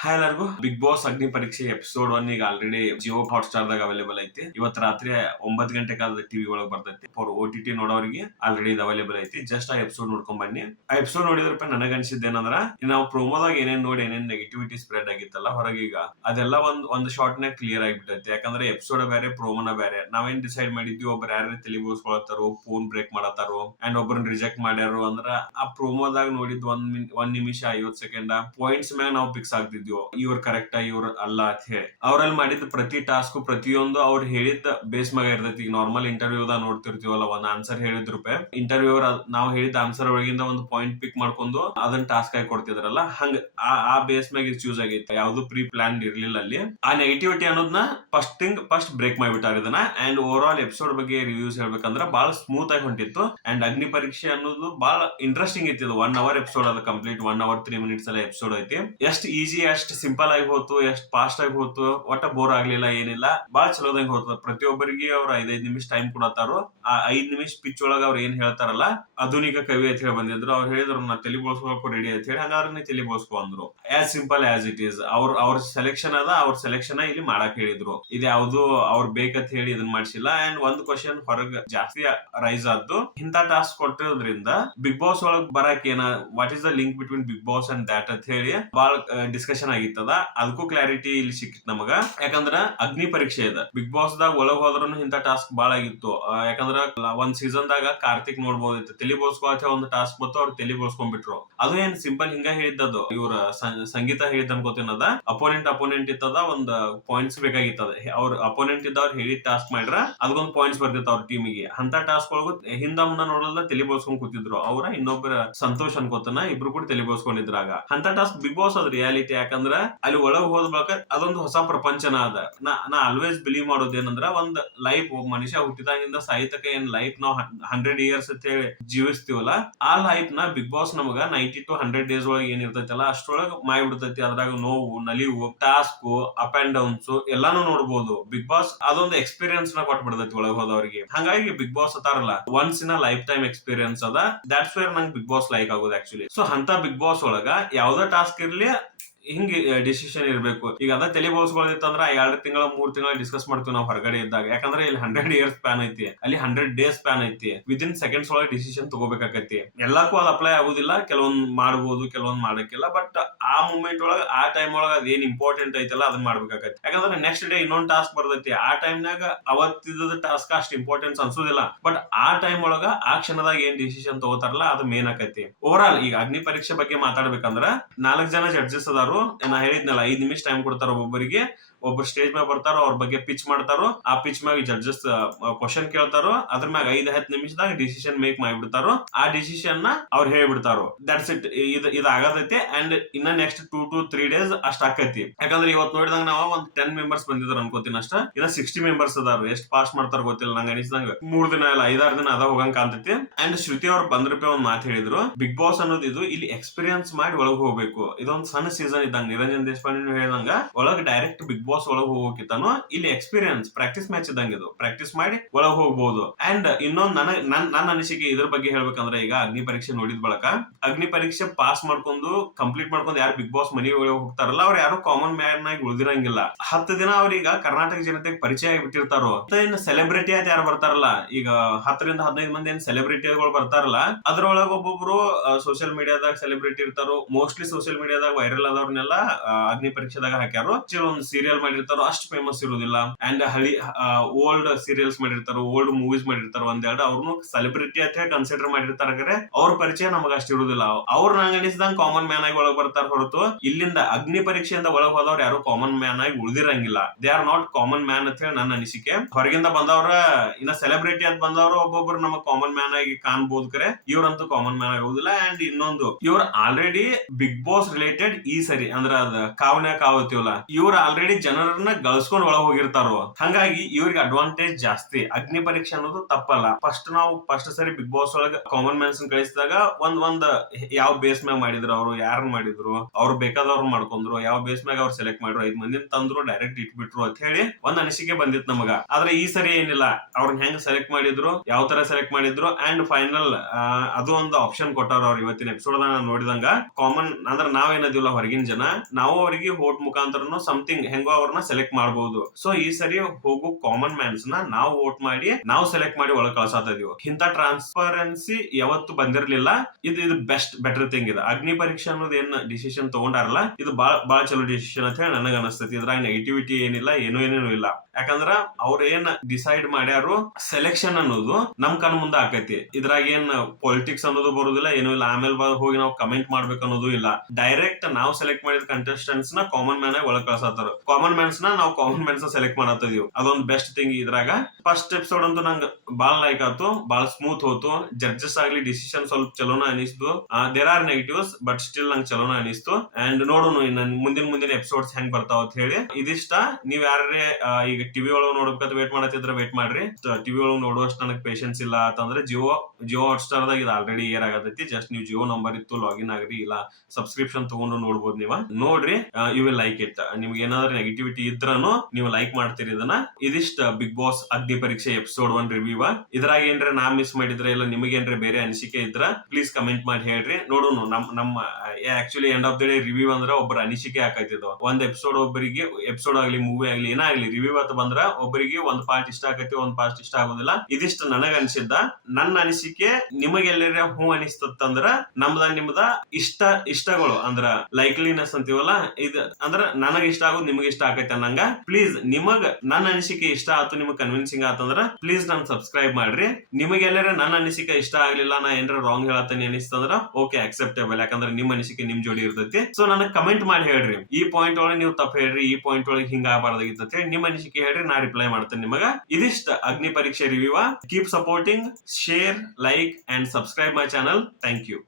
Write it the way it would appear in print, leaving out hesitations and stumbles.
Hi ಎಲ್ಲರಿಗೂ. Big boss ಅಗ್ನಿ ಪರೀಕ್ಷೆ ಎಪಿಸೋಡ್ 1 ಈಗ ಆಲ್ರೆಡಿ ಜಿಯೋ ಹಾಟ್ ಸ್ಟಾರ್ ದಾಗ ಅವೈಲೇಬಲ್ ಐತಿ. ಇವತ್ತು ರಾತ್ರಿ 9 ಗಂಟೆ ಕಾಲದ ಟಿವಿ ಒಳಗೆ ಬರ್ತೈತಿ. ಫಾರ್ OTT ನೋಡೋರಿಗೆ ಆಲ್ರೆಡಿ ಇದು ಅವೈಲೇಬಲ್ ಐತಿ. ಜಸ್ಟ್ ಆ ಎಪಿಸೋಡ್ ನೋಡ್ಕೊಂಡ್ ಬನ್ನಿ. ಆ ಎಪಿಸೋಡ್ ನೋಡಿದ್ರಪ್ಪ ನನಗ ಅನ್ಸಿದ್ದು ಏನಂದ್ರ, ನಾವು ಪ್ರೋಮೋದಾಗ ಏನೇನ್ ನೋಡಿ ಏನೇನ್ ನೆಗೆಟಿವಿಟಿ ಸ್ಪ್ರೆಡ್ ಆಗಿತ್ತಲ್ಲ ಹೊರಗೆ, ಈಗ ಅದೆಲ್ಲ ಒಂದ್ ಶಾರ್ಟ್ ನಾಗ ಕ್ಲಿಯರ್ ಆಗಿಬಿಟ್ಟೈತಿ. ಯಾಕಂದ್ರೆ ಎಪಿಸೋಡ್ ಬೇರೆ, ಪ್ರೋಮೋನ ಬೇರೆ. ನಾವೇನ್ ಡಿಸೈಡ್ ಮಾಡಿದ್ವಿ, ಒಬ್ರು ಯಾರು ತಲೆಬೋಸ್ಕೊಳತ್ತಾರೋ, ಫೋನ್ ಬ್ರೇಕ್ ಮಾಡತ್ತಾರೋ ಅಂಡ್ ಒಬ್ಬರನ್ನ ರಿಜೆಕ್ಟ್ ಮಾಡ್ಯಾರೋ ಅಂದ್ರ ಆ ಪ್ರೋಮೋದಾಗ ನೋಡಿದ್ 1 ನಿಮಿಷ 50 ಸೆಕೆಂಡ್ ಪಾಯಿಂಟ್ಸ್ ಮ್ಯಾಗ ನಾವು ಫಿಕ್ಸ್ ಆಗ್ತಿದ್ವಿ, ಇವ್ರ ಕರೆಕ್ಟ್ ಇವ್ರ ಅಲ್ಲ ಅಂತ ಹೇಳಿ. ಅವ್ರಲ್ಲಿ ಮಾಡಿದ ಪ್ರತಿ ಟಾಸ್ಕ್ ಪ್ರತಿಯೊಂದು ಅವ್ರು ಹೇಳಿದ ಬೇಸ್ ಮ್ಯಾಗ ಇರ್ತೈತಿ. ಈಗ ನಾರ್ಮಲ್ ಇಂಟರ್ವ್ಯೂದಾಗ ನೋಡ್ತಿರ್ತೀವಲ್ಲ, ಒಂದ್ ಆನ್ಸರ್ ಹೇಳಿದ್ರು ಇಂಟರ್ವ್ಯೂ ನಾವು ಹೇಳಿದ ಆನ್ಸರ್ ಒಳಗಿಂದ ಒಂದು ಪಾಯಿಂಟ್ ಪಿಕ್ ಮಾಡ್ಕೊಂಡು ಅದನ್ನ ಟಾಸ್ಕ್ ಆಗಿ ಕೊಡ್ತಿದ್ರಲ್ಲ, ಹಂಗ ಆ ಬೇಸ್ ಮ್ಯಾಗ ಇದು ಚೂಸ್ ಆಗೈತಿ. ಯಾವ್ದು ಪ್ರೀ ಪ್ಲಾನ್ ಇರ್ಲಿಲ್ಲ ಅಲ್ಲಿ. ಆ ನೆಗೆಟಿವಿಟಿ ಅನ್ನೋದನ್ನ ಫಸ್ಟ್ ಬ್ರೇಕ್ ಮಾಡಿಬಿಟ್ಟಾರ ಇದನ್ನ. ಅಂಡ್ ಓವರ್ ಆಲ್ ಎಪಿಸೋಡ್ ಬಗ್ಗೆ ರಿವ್ಯೂಸ್ ಹೇಳ್ಬೇಕಂದ್ರ ಬಹಳ ಸ್ಮೂತ್ ಆಗಿ ಹೊಂಟಿತ್ತು. ಅಂಡ್ ಅಗ್ನಿ ಪರೀಕ್ಷೆ ಅನ್ನೋದು ಬಹಳ ಇಂಟ್ರೆಸ್ಟಿಂಗ್ ಇತ್ತು. 1 hour ಎಪಿಸೋಡ್ ಅದ, ಕಂಪ್ಲೀಟ್ 1 hour 3 minutes ಎಲ್ಲ ಎಪಿಸೋಡ್ ಐತಿ. ಎಷ್ಟು ಈಸಿ, ಎಷ್ಟು ಸಿಂಪಲ್ ಆಗಿ ಹೋತು, ಎಷ್ಟು ಫಾಸ್ಟ್ ಆಗಿ ಹೋತು, ಒಟ್ಟ ಬೋರ್ ಆಗ್ಲಿಲ್ಲ, ಏನಿಲ್ಲ, ಬಾಳ ಚಲೋದಂಗ್ ಹೋತು. ಪ್ರತಿಯೊಬ್ಬರಿಗೆ ಅವ್ರ 5 ನಿಮಿಷ ಟೈಮ್ ಕೊಡತ್ತಾರು. ಆ 5 ನಿಮಿಷ ಪಿಚ್ ಒಳಗ ಅವ್ರ ಏನ್ ಹೇಳ್ತಾರಲ್ಲ, ಆಧುನಿಕ ಕವಿ ಅಂತ ಹೇಳಿ ಬಂದಿದ್ರು. ಅವ್ರು ಹೇಳಿದ್ರು ನಾ ತಲೆ ಬೋಳ್ಸ್ಕೊಳಕ್ಕೂ ರೆಡಿ ಅಂತ ಹೇಳಿ. ಹಂಗಾದ್ರೆ ನೀ ತಲೆ ಬೋಳ್ಸ್ಕೊ ಅಂದ್ರು. As simple as it is. ಅವ್ರ ಸೆಲೆಕ್ಷನ್ ಅದ, ಅವ್ರ ಸೆಲೆಕ್ಷನ್ ಇಲ್ಲಿ ಮಾಡಕ್ ಹೇಳಿದ್ರು. ಇದು ಯಾವ್ದು ಅವ್ರ ಬೇಕಂತ ಹೇಳಿ ಇದನ್ ಮಾಡ್ಸಿಲ್ಲ. ಅಂಡ್ ಒಂದ್ ಕ್ವಶನ್ ಹೊರಗ ಜಾಸ್ತಿ ರೈಸ್ ಆದ್ದು, ಇಂತ ಟಾಸ್ಕ್ ಕೊಟ್ಟಿರೋದ್ರಿಂದ ಬಿಗ್ ಬಾಸ್ ಒಳಗ್ ಬರಕ್ ಏನ, what is the link between Bigg Boss and that ಅಂತ ಹೇಳಿ ಬಾಳ ಡಿಸ್ಕಷನ್ ಆಗಿತ್ತದ. ಅದಕ್ಕೂ ಕ್ಲಾರಿಟಿ ಇಲ್ಲಿ ಸಿಕ್ಕಿತ್ ನಮಗ. ಯಾಕಂದ್ರ ಅಗ್ನಿ ಪರೀಕ್ಷೆ ಇದೆ, ಬಿಗ್ ಬಾಸ್ ದಾಗ ಒಳಗ್ ಹೋದ್ರೂ ಇಂತ ಟಾಸ್ಕ್ ಬಾಳ ಆಗಿತ್ತು. ಯಾಕಂದ್ರ ಒಂದ್ ಸೀಸನ್ ದಾಗ ಕಾರ್ತಿಕ್ ನೋಡ್ಬೋದಿತ್ತು, ತಲೆ ಬೋಳ್ಸ್ಕೊಳಕ್ಕೆ ಒಂದು ಟಾಸ್ಕ್ ಬಂತು, ಅವ್ರು ತಲೆ ಬೋಳ್ಸ್ಕೊಂಡ್ಬಿಟ್ರು. ಅದು ಏನ್ ಸಿಂಪಲ್ ಹಿಂಗ ಹೇಳಿದ್ದದು. ಇವ್ರ ಸಂಗೀತ ಹೇಳಿದ್ ಅನ್ಕೋತೀನದ. ಅಪೋನೆಂಟ್ ಇತ್ತದ, ಒಂದ್ ಪಾಯಿಂಟ್ಸ್ ಬೇಕಾಗಿತ್ತದ. ಅವ್ರ ಅಪೋನೆಂಟ್ ಇದ್ದವ್ರು ಹೇಳಿದ ಟಾಸ್ಕ್ ಮಾಡ್ರ ಅದಕ್ಕೊಂದ್ ಪಾಯಿಂಟ್ಸ್ ಬರ್ತಿತ್ತು ಅವ್ರ ಟೀಮಿಗೆ. ಅಂತ ಟಾಸ್ಕ್ ಒಳಗು ಹಿಂದಮ್ನ ನೋಡಲ್ಲ ತಲೆ ಬೋಳ್ಸ್ಕೊಂಡ್ ಕೂತಿದ್ರು. ಅವ್ರ ಇನ್ನೊಬ್ಬರ ಸಂತೋಷ್ ಅನ್ಕೋತಾನ, ಇಬ್ರು ಕೂಡ ತಲೆ ಬೋಳ್ಸ್ಕೊಂಡಿದ್ರಾಗ. ಅಂತ ಟಾಸ್ಕ್ ಬಿಗ್ ಬಾಸ್ ಅದ್ ರಿಯಾಲಿಟಿ. ಯಾಕಂದ್ರ ಅಲ್ಲಿ ಒಳಗ್ ಹೋದ್ಬಾಕ ಅದೊಂದು ಹೊಸ ಪ್ರಪಂಚನ ಅದ. ನಾ ಆಲ್ವೇಸ್ ಬಿಲೀವ್ ಮಾಡೋದೇನಂದ್ರ, ಒಂದ್ ಲೈಫ್ ಮನುಷ್ಯ ಹುಟ್ಟಿದಾಗಿಂದ ಸಾಹಿತ್ಯಕ ಏನ್ ಲೈಫ್ ನಾವು 100 years ಅಂತ ಹೇಳಿ ಜೀವಿಸ್ತೀವಲ್ಲ, ಆ ಲೈಫ್ ನ ಬಿಗ್ ಬಾಸ್ ನಮಗ 90 to 100 days ಒಳಗೆ ಏನ್ ಇರ್ತೈತಲ್ಲ ಅಷ್ಟ್ರೊಳಗ ಬಿಡ್ತೈತಿ. ಅದ್ರಾಗ ನೋವು, ನಲಿವು, ಟಾಸ್ಕ್, ಅಪ್ ಅಂಡ್ ಡೌನ್ಸ್ ಎಲ್ಲಾನು ನೋಡ್ಬೋದು. ಬಿಗ್ ಬಾಸ್ ಅದೊಂದು ಎಕ್ಸ್ಪೀರಿಯನ್ಸ್ ನ ಕೊಟ್ಬಿಡ್ತೈತಿ ಒಳಗ್ ಹೋದವ್ರಿಗೆ. ಹಂಗಾಗಿ ಬಿಗ್ ಬಾಸ್ ಅತಾರಲ್ಲ, once in a lifetime experience ಅದ. ದಟ್ಸ್ ವೇರ್ ನಂಗೆ ಬಿಗ್ ಬಾಸ್ ಲೈಕ್ ಆಗೋದು ಆಕ್ಚುಲಿ. ಸೊ ಅಂತ ಬಿಗ್ ಬಾಸ್ ಒಳಗ ಯಾವ್ದೋ ಟಾಸ್ಕ್ ಇರ್ಲಿ, ಹಿಂಗ ಡಿಸಿಷನ್ ಇರ್ಬೇಕು. ಈಗ ಅದ ತಲೆ ಬೋಳ್ಸ್ಕೊಳ್ದಿತ್ತಂದ್ರ 2 ತಿಂಗಳ 3 ತಿಂಗಳ ಡಿಸ್ಕಸ್ ಮಾಡ್ತೀವಿ ನಾವು ಹೊರಗಡೆ ಇದ್ದಾಗ. ಯಾಕಂದ್ರೆ ಇಲ್ಲಿ 100 years ಪ್ಲಾನ್ ಐತಿ, ಅಲ್ಲಿ 100 days ಪ್ಲಾನ್ ಐತಿ. ವಿದಿನ್ ಸೆಕೆಂಡ್ಸ್ ಒಳಗೆ ಡಿಸಿಷನ್ ತಗೋಬೇಕಾಕೈತಿ. ಎಲ್ಲಕ್ಕೂ ಅದು ಅಪ್ಲೈ ಆಗುದಿಲ್ಲ, ಕೆಲವೊಂದ್ ಮಾಡ್ಬೋದು, ಕೆಲವೊಂದ್ ಮಾಡಕ್ಕಿಲ್ಲ. ಬಟ್ ಆ ಮೂಮೆಂಟ್ ಒಳಗ, ಆ ಟೈಮ್ ಒಳಗ ಅದೇನ್ ಇಂಪಾರ್ಟೆಂಟ್ ಐತಲ್ಲ ಅದನ್ನ ಮಾಡ್ಬೇಕಾಕೈತಿ. ಯಾಕಂದ್ರೆ ನೆಕ್ಸ್ಟ್ ಡೇ ಇನ್ನೊಂದ್ ಟಾಸ್ಕ್ ಬರ್ತೈತಿ. ಆ ಟೈಮ್ನಾಗ ಅವತ್ತಿದ ಟಾಸ್ಕ್ ಅಷ್ಟು ಇಂಪಾರ್ಟೆನ್ಸ್ ಅನ್ಸೋದಿಲ್ಲ. ಬಟ್ ಆ ಟೈಮ್ ಒಳಗ, ಆ ಕ್ಷಣದಾಗ ಏನ್ ಡಿಸಿಷನ್ ತಗೋತಾರಲ್ಲ ಅದು ಮೇನ್ ಆಕೈತಿ. ಓವರ್ ಆಲ್ ಈಗ ಅಗ್ನಿ ಪರೀಕ್ಷೆ ಬಗ್ಗೆ ಮಾತಾಡ್ಬೇಕಂದ್ರ 4 ಜನ ಜಡ್ಜಸ್ ಅದಾರು. ನಾ ಹೇಳಿದ್ನಲ್ಲ, 5 ನಿಮಿಷ ಟೈಮ್ ಕೊಡ್ತಾರ ಒಬ್ಬೊಬ್ಬರಿಗೆ. ಒಬ್ಬರು ಸ್ಟೇಜ್ ಮ್ಯಾಗ ಬರ್ತಾರೋ, ಅವ್ರ ಬಗ್ಗೆ ಪಿಚ್ ಮಾಡ್ತಾರೋ. ಆ ಪಿಚ್ ಮ್ಯಾಗ ಜಡ್ಜಸ್ ಕ್ವಶನ್ ಕೇಳ್ತಾರೋ, ಅದ್ರ ಮ್ಯಾಗ 5-10 ನಿಮಿಷದಾಗ ಡಿಸಿಷನ್ ಮೇಕ್ ಮಾಡಿಬಿಡ್ತಾರೋ. ಆ ಡಿಸಿಷನ್ ನ ಅವ್ರು ಹೇಳ್ಬಿಡ್ತಾರೋ. That's it. ಇದು ಆಗತೈತಿ. ಅಂಡ್ ಇನ್ನ ನೆಕ್ಸ್ಟ್ 2 to 3 days ಅಷ್ಟ ಆಕೈತಿ. ಯಾಕಂದ್ರೆ ಇವತ್ತು ನೋಡಿದಂಗ ನಾವು ಒಂದ್ 10 members ಬಂದಿದ್ರು ಅನ್ಕೋತೀನಿ ಅಷ್ಟ. ಇನ್ನ 60 members ಅದಾರು. ಎಷ್ಟ್ ಪಾಸ್ ಮಾಡ್ತಾರ ಗೊತ್ತಿಲ್ಲ. ನಂಗೆ ಅನಿಸಿದಂಗ 3 ದಿನ ಇಲ್ಲ 5-6 ದಿನ ಅದ ಹೋಗಂಗ್ ಕಾಣ್ತೈತಿ. ಅಂಡ್ ಶ್ರುತಿ ಅವ್ರು ಬಂದ್ರೂಪಾಯಿ ಒಂದ್ ಮಾತು ಹೇಳಿದ್ರು, ಬಿಗ್ ಬಾಸ್ ಅನ್ನೋದು ಇದು ಇಲ್ಲಿ ಎಕ್ಸ್ಪೀರಿಯನ್ಸ್ ಮಾಡಿ ಒಳಗ್ ಹೋಗ್ಬೇಕು. ಇದೊಂದ್ ಸಣ್ಣ ಸೀಸನ್ ಇದ್ದಂಗ. ನಿರಂಜನ್ ದೇಶಪಾಂಡೆ ಹೇಳಿದಂಗ ಒಳಗ್ ಡೈರೆಕ್ಟ್ ಬಿಗ್ ಬಾಸ್ ಒಳಗ್ ಹೋಗೋಕಿತ್ತಾನು ಇಲ್ಲಿ ಎಕ್ಸ್ಪೀರಿಯನ್ಸ್ ಪ್ರಾಕ್ಟೀಸ್ ಮ್ಯಾಚ್ ಇದ್ದಂಗ. ಇದು ಪ್ರಾಕ್ಟೀಸ್ ಮಾಡಿ ಒಳಗ್ ಹೋಗ್ಬಹುದು. ಅಂಡ್ ಇನ್ನೊಂದ್ ನನ್ನ ಅನಿಸಿಕೆ ಇದ್ರ ಬಗ್ಗೆ ಹೇಳ್ಬೇಕಂದ್ರೆ, ಈಗ ಅಗ್ನಿ ಪರೀಕ್ಷೆ ನೋಡಿದ ಬಳಕ ಅಗ್ನಿ ಪರೀಕ್ಷೆ ಪಾಸ್ ಮಾಡ್ಕೊಂಡು ಕಂಪ್ಲೀಟ್ ಮಾಡ್ಕೊಂಡು ಯಾರು ಬಿಗ್ ಬಾಸ್ ಮನಿ ಒಳಗೆ ಹೋಗ್ತಾರಲ್ಲ, ಅವ್ರು ಯಾರು ಕಾಮನ್ ಮ್ಯಾನ್ ಆಗಿ ಉಳಿದಿರಂಗಿಲ್ಲ. 10 ದಿನ ಅವ್ರೀಗ ಕರ್ನಾಟಕ ಜನತೆಗೆ ಪರಿಚಯ ಆಗಿಬಿಟ್ಟಿರ್ತಾರೋ. ಇನ್ನು ಸೆಲೆಬ್ರಿಟಿ ಅಂತ ಯಾರು ಬರ್ತಾರಲ್ಲ, ಈಗ 10ರಿಂದ 15 ಮಂದಿ ಏನ್ ಸೆಲೆಬ್ರಿಟಿಗಳು ಬರ್ತಾರಲ್ಲ, ಅದ್ರೊಳಗ ಒಬ್ಬೊಬ್ರು ಸೋಷಿಯಲ್ ಮೀಡಿಯಾದಾಗ ಸೆಲೆಬ್ರಿಟಿ ಇರ್ತಾರೋ. ಮೋಸ್ಟ್ಲಿ ಸೋಷಿಯಲ್ ಮೀಡಿಯಾದಾಗ ವೈರಲ್ ಆದವ್ರನ್ನೆಲ್ಲ ಅಗ್ನಿ ಪರೀಕ್ಷೆದಾಗ ಹಾಕ್ಯಾರು. ಒಂದು ಸೀರಿಯಲ್ ಮಾಡಿರ್ತಾರೋ, ಅಷ್ಟು ಫೇಮಸ್ ಇರುದಿಲ್ಲ. ಅಂಡ್ ಹಳಿ ಓಲ್ಡ್ ಸೀರಿಯಲ್ಸ್ ಮಾಡಿರ್ತಾರೋ, ಓಲ್ಡ್ ಮೂವೀಸ್ ಮಾಡಿರ್ತಾರೋ, ಒಂದೆರಡು ಅವ್ರನ್ನು ಸೆಲೆಬ್ರಿಟಿ ಅಂತ ಹೇಳಿ ಕನ್ಸಿಡರ್ ಮಾಡಿರ್ತಾರೆ. ಅವ್ರ ಪರಿಚಯ ನಮಗ ಅಷ್ಟು ಇರುದಿಲ್ಲ. ಅವ್ರು ನಂಗೆ ಅನಿಸಿದಂಗ ಕಾಮನ್ ಮ್ಯಾನ್ ಆಗಿ ಒಳಗ್ ಬರ್ತಾರ ಹೊರತು, ಇಲ್ಲಿಂದ ಅಗ್ನಿ ಪರೀಕ್ಷೆಯಿಂದ ಒಳಗ್ ಹೋದವ್ರು ಯಾರು ಕಾಮನ್ ಮ್ಯಾನ್ ಆಗಿ ಉಳಿದಿರಂಗಿಲ್ಲ. They are not common man ಅಂತ ಹೇಳಿ ನನ್ನ ಅನಿಸಿಕೆ. ಹೊರಗಿಂದ ಬಂದವ್ರ, ಇನ್ನ ಸೆಲೆಬ್ರಿಟಿ ಅಂತ ಬಂದವ್ರು ಒಬ್ಬೊಬ್ರು ನಮಗ್ ಕಾಮನ್ ಮ್ಯಾನ್ ಆಗಿ ಕಾಣ್ಬೋದು. ಕರೆ ಇವ್ರಂತೂ ಕಾಮನ್ ಮ್ಯಾನ್ ಆಗುದಿಲ್ಲ. ಅಂಡ್ ಇನ್ನೊಂದು, ಇವ್ರು ಆಲ್ರೆಡಿ ಬಿಗ್ ಬಾಸ್ ರಿಲೇಟೆಡ್ ಈ ಸರಿ ಅಂದ್ರ ಅದ ಕಾವ್ನ ಕಾವತ್ತೀವಲ್ಲ, ಇವ್ರು ಆಲ್ರೆಡಿ ಜನರನ್ನ ಗಳಿಸ್ಕೊಂಡ್ ಒಳಗ್ ಹೋಗಿರ್ತಾರೋ. ಹಂಗಾಗಿ ಇವ್ರಿಗೆ ಅಡ್ವಾಂಟೇಜ್ ಜಾಸ್ತಿ. ಅಗ್ನಿ ಪರೀಕ್ಷೆ ಅನ್ನೋದು ತಪ್ಪಲ್ಲ. ಫಸ್ಟ್ ಸರಿ ಬಿಗ್ ಬಾಸ್ ಒಳಗ ಕಾಮನ್ ಮ್ಯಾನ್ಸ್ ಕಳಿಸಿದಾಗ ಒಂದ್ ಯಾವ ಬೇಸ್ ಮ್ಯಾಗ ಮಾಡಿದ್ರು, ಅವ್ರು ಯಾರನ್ನ ಮಾಡಿದ್ರು, ಅವ್ರು ಬೇಕಾದವ್ರು ಮಾಡ್ಕೊಂಡ್ರು, ಯಾವ ಬೇಸ್ ಮ್ಯಾಗ ಅವ್ರು ಸೆಲೆಕ್ಟ್ ಮಾಡಿದ್ರು, 5 ಮಂದಿನ ತಂದ್ರು, ಡೈರೆಕ್ಟ್ ಇಟ್ಬಿಟ್ರು ಅಂತ ಹೇಳಿ ಒಂದ್ ಅನಿಸಿಕೆ ಬಂದಿತ್ತು ನಮಗ. ಆದ್ರೆ ಈ ಸರಿ ಏನಿಲ್ಲ. ಅವ್ರನ್ನ ಹೆಂಗ್ ಸೆಲೆಕ್ಟ್ ಮಾಡಿದ್ರು, ಯಾವ ತರ ಸೆಲೆಕ್ಟ್ ಮಾಡಿದ್ರು, ಅಂಡ್ ಫೈನಲ್ ಅದು ಒಂದು ಆಪ್ಷನ್ ಕೊಟ್ಟಾರ ಅವ್ರು ಇವತ್ತಿನ ಎಪಿಸೋಡ್ ನೋಡಿದಂಗ. ಕಾಮನ್ ಅಂದ್ರೆ ನಾವೇನದಿಲ್ಲ ಹೊರಗಿನ ಜನ ನಾವು ಅವರಿಗೆ ವೋಟ್ ಮುಖಾಂತರನು ಸಮಥಿಂಗ್ ಹೆಂಗೋ ಅವ್ರನ್ನ ಸೆಲೆಕ್ಟ್ ಮಾಡಬಹುದು. ಸೊ ಈ ಸರಿ ಹೋಗು ಕಾಮನ್ ಮ್ಯಾನ್ಸ್ ನ ನಾವು ವೋಟ್ ಮಾಡಿ ನಾವು ಸೆಲೆಕ್ಟ್ ಮಾಡಿ ಒಳಗ್ ಕಳ್ಸಾತ ಇದೀವಿ. ಇಂತ ಟ್ರಾನ್ಸ್ಪರೆನ್ಸಿ ಯಾವತ್ತು ಬಂದಿರ್ಲಿಲ್ಲ. ಇದು ಬೆಟರ್ ಥಿಂಗ್ ಇದೆ. ಅಗ್ನಿ ಪರೀಕ್ಷೆ ಅನ್ನೋದು ಏನ್ ಡಿಸಿಷನ್ ತಗೊಂಡಾರಲ್ಲ, ಇದು ಬಾಳ ಚಲೋ ಡಿಸಿಷನ್ ಅಂತ ಹೇಳಿ ನನಗ ಅನಿಸ್ತೈತಿ. ಇದ್ರಾಗ ನೆಗೆಟಿವಿಟಿ ಏನಿಲ್ಲ, ಏನೇನು ಇಲ್ಲ. ಯಾಕಂದ್ರ ಅವ್ರ ಏನ್ ಡಿಸೈಡ್ ಮಾಡ್ಯಾರು ಸೆಲೆಕ್ಷನ್ ಅನ್ನೋದು ನಮ್ ಕಣ್ ಮುಂದೆ ಆಕೈತಿ. ಇದ್ರಾಗ ಏನ್ ಪೊಲಿಟಿಕ್ಸ್ ಅನ್ನೋದು ಬರುದಿಲ್ಲ, ಏನೂ ಇಲ್ಲ. ಆಮೇಲೆ ಹೋಗಿ ನಾವು ಕಮೆಂಟ್ ಮಾಡ್ಬೇಕು ಅನ್ನೋದು ಇಲ್ಲ. ಡೈರೆಕ್ಟ್ ನಾವು ಸೆಲೆಕ್ಟ್ ಮಾಡಿದ ಕಂಟೆಸ್ಟೆಂಟ್ಸ್ ನ ಕಾಮನ್ ಮ್ಯಾನ್ ಒಳಗ್ ಕಳ್ಸತ್ತಾರ. ಕಾಮನ್ ಮ್ಯಾನ್ಸ್ ನ ನಾವು ಕಾಮನ್ ಮ್ಯಾನ್ಸ್ ಸೆಲೆಕ್ಟ್ ಮಾಡತ್ತಿದೀವಿ. ಅದೊಂದು ಬೆಸ್ಟ್ ಥಿಂಗ್ ಇದ್ರಾಗ. ಫಸ್ಟ್ ಎಪಿಸೋಡ್ ಅಂತೂ ನಂಗೆ ಬಾಳ ಲೈಕ್ ಆಯ್ತು, ಬಾಳ ಸ್ಮೂತ್ ಹೋತು. ಜಡ್ಜಸ್ ಆಗ್ಲಿ ಡಿಸಿಷನ್ ಸ್ವಲ್ಪ ಚಲೋನ ಅನಿಸ್ತು. There are negatives but still ನಂಗೆ ಚಲೋನ ಅನಿಸ್ತು. ಅಂಡ್ ನೋಡೋಣ ಮುಂದಿನ ಎಪಿಸೋಡ್ಸ್ ಹೆಂಗ್ ಬರ್ತಾವ ಅಂತ ಹೇಳಿ. ಇದಿಷ್ಟ. ನೀವ್ ಯಾರೇ ಈಗ ಟಿವಿ ಒಳಗ್ ನೋಡ್ಬೇಕಂತ ವೇಟ್ ಮಾಡತ್ತಿದ್ರೆ ವೇಟ್ ಮಾಡ್ರಿ. ಟಿವಿ ಒಳಗ್ ನೋಡುವಷ್ಟು ನನಗೆ ಪೇಷನ್ಸ್ ಇಲ್ಲ ಅಂತಂದ್ರೆ ಜಿಯೋ ಹಾಟ್ ಸ್ಟಾರ್ ದಾಗ ಇದು ಆಲ್ರೆಡಿ ಏರ್ ಆಗತೈತಿ. ಜಸ್ಟ್ ನೀವು ಜಿಯೋ ನಂಬರ್ ಇತ್ತು ಲಾಗಿನ್ ಆಗ್ರಿ, ಇಲ್ಲ ಸಬ್ಸ್ಕ್ರಿಪ್ಷನ್ ತಗೊಂಡು ನೋಡ್ಬೋದು. ನೀವ ನೋಡ್ರಿ, ಯು ವಿಲ್ ಲೈಕ್ ಇಟ್. ನಿಮ್ಗೆ ಏನಾದ್ರು ನೆಗೆಟಿವಿಟಿ ಇದ್ರೂ ನೀವು ಲೈಕ್ ಮಾಡ್ತೀರಿ ಇದನ್ನ. ಇದಿಷ್ಟ ಬಿಗ್ ಬಾಸ್ ಅಗ್ನಿ ಪರೀಕ್ಷೆ ಎಪಿಸೋಡ್ 1 ರಿವ್ಯೂ. ಇದ್ರಾಗ ಏನ್ರೆ ನಾ ಮಿಸ್ ಮಾಡಿದ್ರೆ ಇಲ್ಲ ನಿಮಗೆ ಏನ್ರೆ ಬೇರೆ ಅನಿಸಿಕೆ ಇದ್ರ ಪ್ಲೀಸ್ ಕಮೆಂಟ್ ಮಾಡಿ ಹೇಳ್ರಿ. ನೋಡೋಣ ನಮ್ಮ actually end of the day review ಅಂದ್ರೆ ಒಬ್ಬರ ಅನಿಸಿಕೆ ಆಕೈತಿದ್ದು. ಒಂದ್ ಒಬ್ಬರಿಗೆ ಎಪಿಸೋಡ್ ಆಗ್ಲಿ ಮೂವಿ ಆಗ್ಲಿ ಏನಾಗ್ಲಿ ರಿವ್ಯೂ ಅಂತ ಬಂದ್ರ ಒಬ್ಬರಿಗೆ ಒಂದ್ ಪಾರ್ಟ್ ಇಷ್ಟ ಆಕೈತಿ, ಒಂದ್ ಪಾರ್ಟ್ ಇಷ್ಟ ಆಗೋದಿಲ್ಲ. ಇದಿಷ್ಟು ನನಗ ಅನಿಸಿದ್ದ. ನನ್ನ ಅನಿಸಿಕೆ ನಿಮಗೆಲ್ಲರ ಹೂ ಅನಿಸ್ತಂದ್ರ ನಿಮ್ದ ಇಷ್ಟಗಳು ಅಂದ್ರ ಲೈಕ್ಲಿನೆಸ್ ಅಂತೀವಲ್ಲ, ಇದು ಅಂದ್ರ ನನಗ ಇಷ್ಟ ಆಗೋದು ನಿಮಗೆ ಇಷ್ಟ ಆಕೈತಿ ಅನ್ನಂಗ. ಪ್ಲೀಸ್ ನಿಮಗ ನನ್ನ ಅನಿಸಿಕೆ ಇಷ್ಟ ಆತು, ನಿಮಗ್ ಕನ್ವಿನ್ಸಿಂಗ್ ಆತಂದ್ರ ಪ್ಲೀಸ್ ನನ್ ಸಬ್ಸ್ಕ್ರೈಬ್ ಮಾಡ್ರಿ. ನಿಮಗೆಲ್ಲರ ನನ್ನ ಅನಿಸಿಕೆ ಇಷ್ಟ ಆಗ್ಲಿಲ್ಲ, ನಾ ಏನಾರ ರಾಂಗ್ ಹೇಳತ್ತೇನೆ ಅನಿಸ್ತಂದ್ರ ಓಕೆ ಅಕ್ಸೆಪ್ಟೇಬಲ್. ಯಾಕಂದ್ರೆ ನಿಮ್ ಅನಿಸಿಕೆ ನಿಮ್ ಜೋಡಿ ಇರ್ತೈತಿ. ಸೊ ನನಗ್ ಕಮೆಂಟ್ ಮಾಡಿ ಹೇಳ್ರಿ, ಈ ಪಾಯಿಂಟ್ ಒಳಗೆ ನೀವು ತಪ್ಪು ಹೇಳ್ರಿ, ಈ ಪಾಯಿಂಟ್ ಒಳಗೆ ಹಿಂಗ ಆಗಬಾರ್ದಾಗಿತ್ತು ನಿಮ್ ಅನಿಸಿಕೆ ಹೇಳ್ರಿ, ನಾ ರಿಪ್ಲೈ ಮಾಡ್ತೇನೆ ನಿಮಗ. ಇದಿಷ್ಟ Agni Pariksha review. Keep supporting, share, like and subscribe my channel. Thank you.